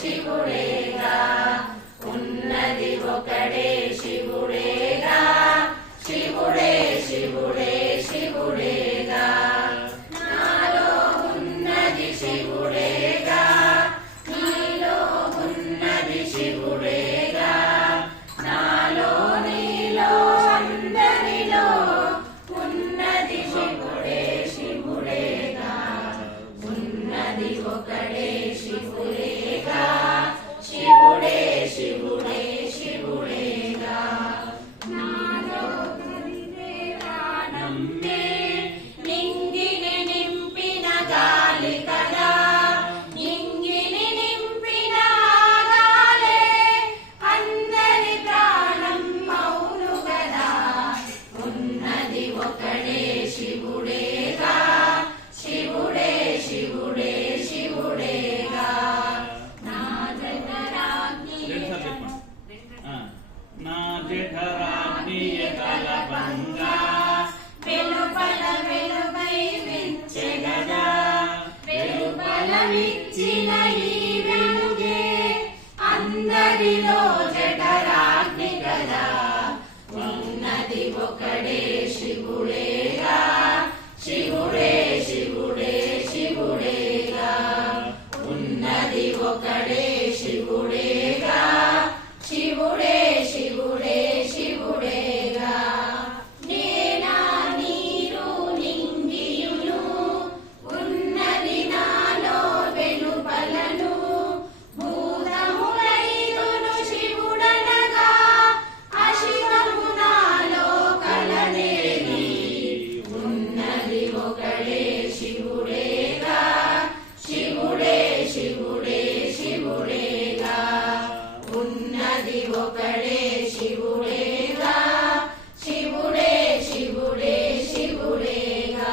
శివుడేగా ఉన్నది ఒకడే శివుడేగా శివుడే శివుడే శివుడేగా నాలో ఉన్నది శివుడేగా నీలో ఉన్నది శివుడేగా నాలో నీలో అందరిలో ఉన్నది శివుడే శివుడేగా ఉన్నది ఒకడే శివుడేగా శివుడే శివుడే శివుడేగా నాలో కలిగే ప్రాణంనే నింగిని నింపిన గాలి కదా నింగిని నింపిన గాలే అందరి ప్రాణం అవును కదా ఉన్నది ఒకడే శివుడేగా శివుడే శివుడే శివుడేగా నా జఠరాగ్నియ కలబంగా వెలుపల వెలుగై విచ్చెగదా వెలుపల విచ్చిన ఈ వెలుగే అందరిలో జఠరాగ్ని కదా ఉన్నది ఒకడే శివుడేగా శివుడే శివుడే శివుడేగా ఉన్నది ఒకడే శివుడేగా శివుడే శివుడే శివుడేగా నేనా నీరు నింగియును ఉన్నది నాలో వెలుపలను భూతములైదును శివుడనగా అశివము నాలో కలనేని ఉన్నది ఒకడే శివుడేగా శివుడే శివుడే శివుడేగా ఉన్నది ఒకడే శివుడేగా శివుడే శివుడే శివుడేగా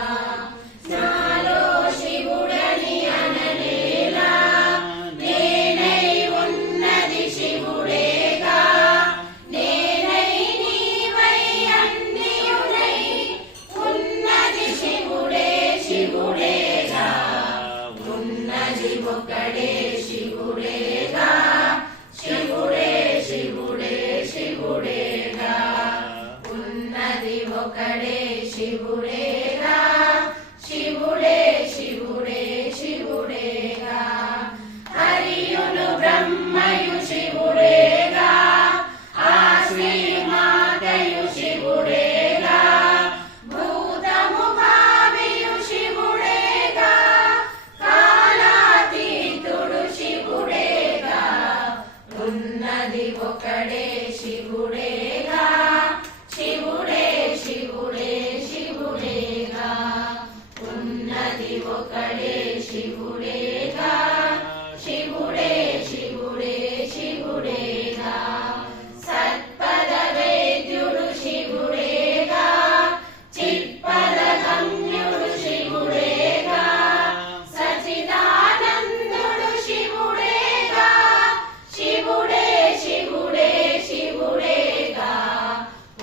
నాలో శివుడని అననేలా నేనై ఉన్నది శివుడేగా నేనై నీవై అన్నియునై ఉన్నది శివుడే శివుడేగా ఉన్నది ఒకడే శివుడేగా శివుడే శివుడే శివుడేగా ఉన్నది ఒకడే శివుడేగా శివుడే శివుడే శివుడేగా హరియును బ్రహ్మయు శివుడేగా ఆ శ్రీమాతయు శివుడేగా భూతము భావియు శివుడేగా కాలాతీతుడు శివుడేగా ఉన్నది ఒకడే శివుడేగా శివుడే శివుడే శివుడేగా ఉన్నది ఒకడే శివుడేగా శివుడే శివుడే శివుడేగా సత్పద వేద్యుడు శివుడేగా చిత్పద గమ్యుడు శివుడేగా సచిదానందుడు శివుడేగా శివుడే శివుడే శివుడేగా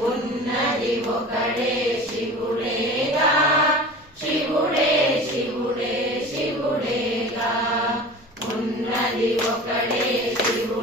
ఉన్నది ఒకడే శివుడేగా శివుడే శివుడే శివుడేగా ఉన్నది ఒకడే శివుడే